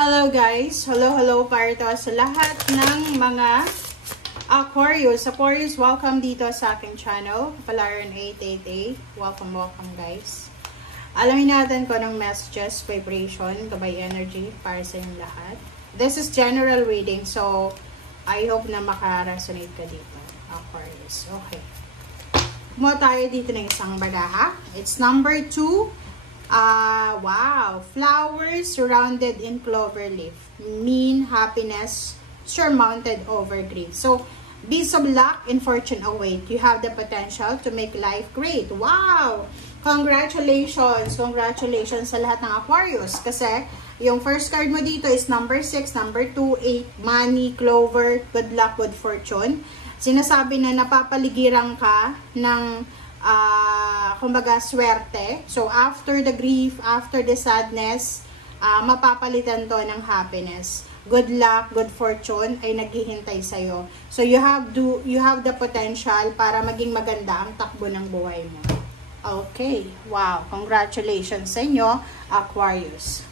Hello guys! Hello para to sa lahat ng mga Aquarius. Welcome dito sa aking channel, Palaran 888. Welcome guys. Alamin natin ko ng messages, vibration, gabay energy para sa inyong lahat. This is general reading, so I hope na maka-resonate ka dito, Aquarius. Okay. Kumuha tayo dito ng isang baraha. It's number 2. Wow, flowers surrounded in clover leaf mean happiness surmounted over grief. So, beads of luck and fortune await. You have the potential to make life great. Wow! Congratulations! Congratulations sa lahat ng Aquarius. Kasi, yung first card mo dito is number 6, number 2, 8, money, clover, good luck, good fortune. Sinasabi na napapaligiran ka ng kumbaga swerte. So after the grief, after the sadness, mapapalitan to ng happiness. Good luck, good fortune ay naghihintay sa iyo. So you have the potential para maging maganda ang takbo ng buhay mo. Okay. Wow, congratulations sa inyo, Aquarius.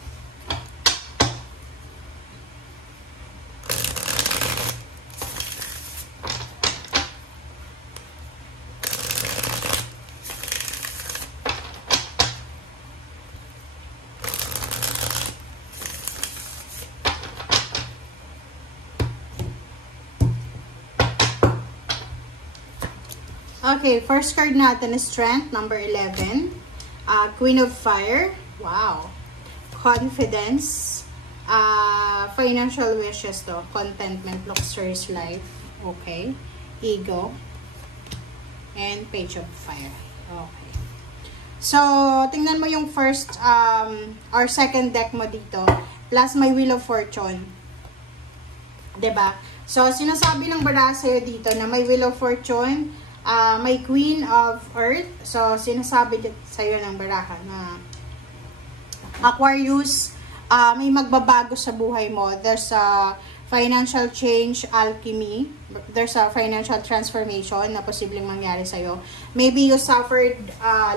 Okay, first card natin is Strength, number 11. Queen of Fire. Wow. Confidence. Financial wishes to. Contentment, luxurious life. Okay. Ego. And Page of Fire. Okay. So, tingnan mo yung first or second deck mo dito. Plus may Wheel of Fortune. Diba? So, sinasabi ng baraha sa'yo dito na may Wheel of Fortune, may Queen of Earth. So, sinasabi sa'yo ng baraha na Aquarius, may magbabago sa buhay mo. There's a financial change, alchemy. There's a financial transformation na posibleng mangyari sa'yo. Maybe you suffered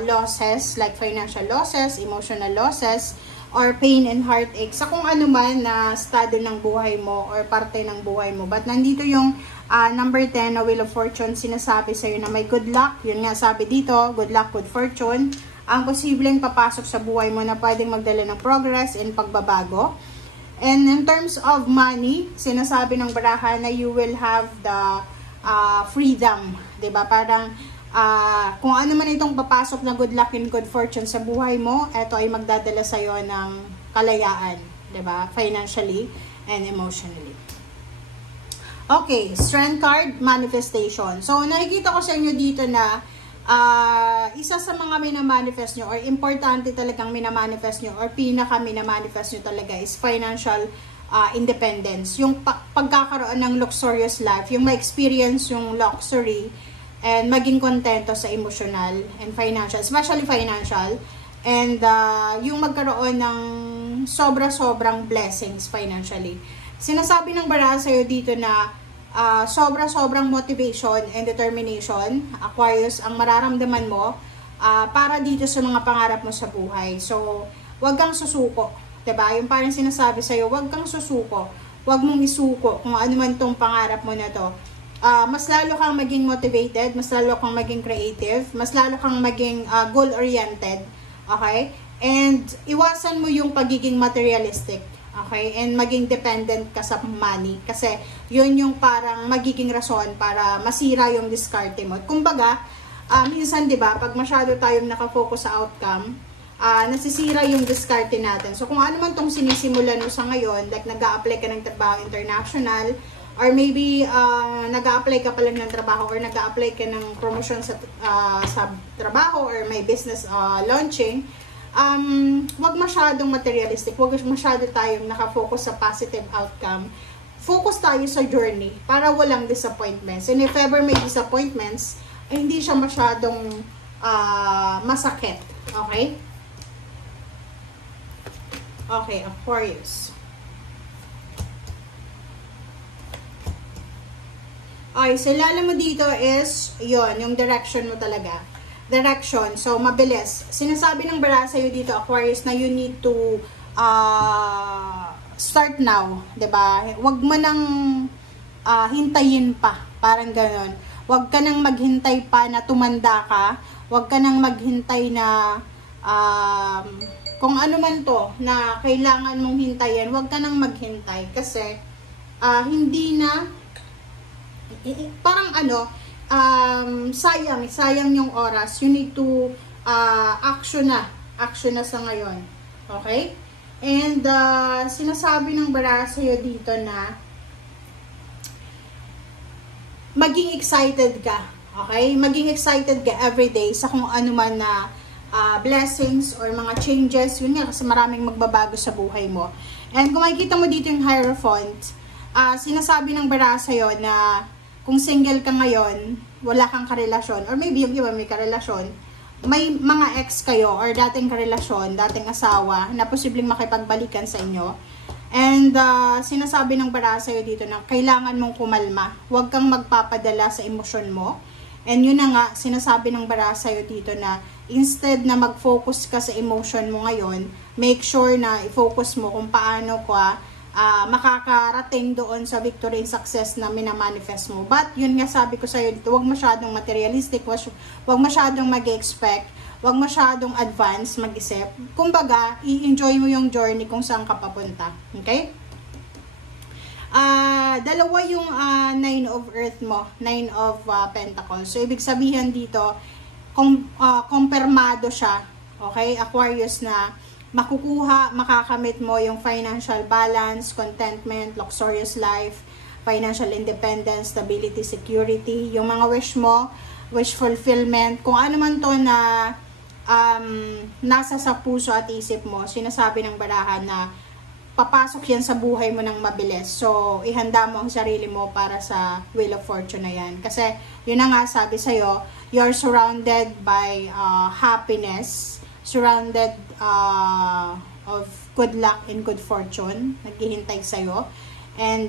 losses, like financial losses, emotional losses, or pain and heartache sa kung ano man na estado ng buhay mo or parte ng buhay mo. But nandito yung number 10 na Wheel of Fortune, sinasabi sa'yo na may good luck. Yun nga sabi dito, good luck, good fortune. Ang posibleng papasok sa buhay mo na pwedeng magdala ng progress and pagbabago. And in terms of money, sinasabi ng baraha na you will have the freedom. Diba? Parang kung ano man itong papasok na good luck and good fortune sa buhay mo, ito ay magdadala sa'yo ng kalayaan. Diba? Financially and emotionally. Okay, Strength card, manifestation. So, nakikita ko sa inyo dito na isa sa mga minamanifest nyo or importante talagang minamanifest nyo or pinaka-minamanifest nyo talaga is financial independence. Yung pagkakaroon ng luxurious life, yung ma-experience yung luxury and maging kontento sa emotional and financial, especially financial, and yung magkaroon ng sobra-sobrang blessings financially. Sinasabi ng baraha sa'yo dito na sobra-sobrang motivation and determination, Aquarius, ang mararamdaman mo para dito sa mga pangarap mo sa buhay. So, wag kang susuko. Diba? Yung parang sinasabi sa'yo, wag kang susuko. Wag mong isuko kung ano man tong pangarap mo na to. Mas lalo kang maging motivated, mas lalo kang maging creative, mas lalo kang maging goal-oriented. Okay? And iwasan mo yung pagiging materialistic. Okay? And maging dependent ka sa money. Kasi, yun yung parang magiging rason para masira yung diskarte mo. Kumbaga, minsan, diba, pag masyado tayong nakafocus sa outcome, nasisira yung diskarte natin. So, kung ano man tong sinisimulan mo sa ngayon, like nag-a-apply ka ng trabaho international, or maybe nag-a-apply ka pa lang ng trabaho, or nag-a-apply ka ng promotion sa trabaho, or may business launching, wag masyadong materialistic, wag masyado tayong nakafocus sa positive outcome. Focus tayo sa journey para walang disappointments. And if ever may disappointments, ay hindi siya masyadong masakit. Okay? Okay, Aquarius. Okay, so ilalim mo dito is, yon yung direction mo talaga. Direction. So, mabilis. Sinasabi ng baraha sa'yo dito, Aquarius, na you need to start now, 'di ba? Huwag mo nang hintayin pa, parang gano'n. Huwag ka nang maghintay pa na tumanda ka, huwag ka nang maghintay na kung ano man to na kailangan mong hintayin, huwag ka nang maghintay kasi hindi na parang sayang yung oras. You need to action na sa ngayon. Okay? And sinasabi ng bara sa'yo dito na maging excited ka. Okay? Maging excited ka everyday sa kung ano man na blessings or mga changes. Yun nga, kasi maraming magbabago sa buhay mo. And kung makikita mo dito yung Hierophant, sinasabi ng bara sa'yo na kung single ka ngayon, wala kang karelasyon, or maybe yung iba may karelasyon, may mga ex kayo or dating karelasyon, dating asawa na posibleng makipagbalikan sa inyo. And sinasabi ng bara sa'yo dito na kailangan mong kumalma. Huwag kang magpapadala sa emosyon mo. And yun na nga, sinasabi ng bara sa'yo dito na instead na mag-focus ka sa emotion mo ngayon, make sure na i-focus mo kung paano ka makakarating doon sa victory and success na minamanifest mo. But yun nga sabi ko sa'yo dito, huwag masyadong materialistic, huwag masyadong mag-expect, huwag masyadong advance mag-isip. Kumbaga, i-enjoy mo yung journey kung saan ka papunta. Okay? Dalawa yung 9 of Earth mo, 9 of Pentacles. So, ibig sabihin dito, kumpirmado siya, okay? Aquarius na makakamit mo yung financial balance, contentment, luxurious life, financial independence, stability, security, yung mga wish mo, wish fulfillment, kung ano man to na nasa sa puso at isip mo, sinasabi ng barahan na papasok yan sa buhay mo ng mabilis. So, ihanda mo ang sarili mo para sa Wheel of Fortune na yan. Kasi, yun na nga sabi sa'yo, you're surrounded by happiness, surrounded of good luck and good fortune, naghihintay sa'yo. And,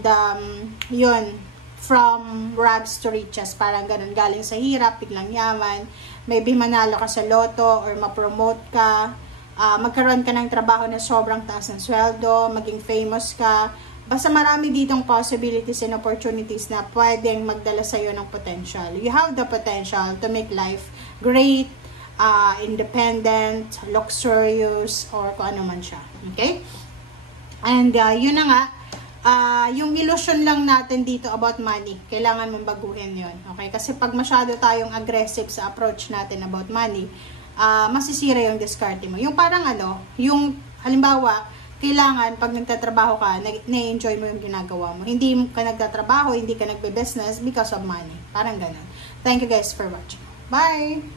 yun, from rags to riches, parang ganun, galing sa hirap, biglang yaman, maybe manalo ka sa loto or ma-promote ka, magkaroon ka ng trabaho na sobrang taas ng sweldo, maging famous ka. Basta marami ditong possibilities and opportunities na pwedeng magdala sa'yo ng potential. You have the potential to make life great, independent, luxurious, or kung ano man siya. Okay? And yun na nga, yung illusion lang natin dito about money, kailangan mong baguhin yun. Okay? Kasi pag masyado tayong aggressive sa approach natin about money, masisira yung discarte mo. Yung parang yung halimbawa, kailangan pag nagtatrabaho ka, na-enjoy mo yung ginagawa mo. Hindi ka nagtatrabaho, hindi ka nagbe-business because of money. Parang ganun. Thank you guys for watching. Bye!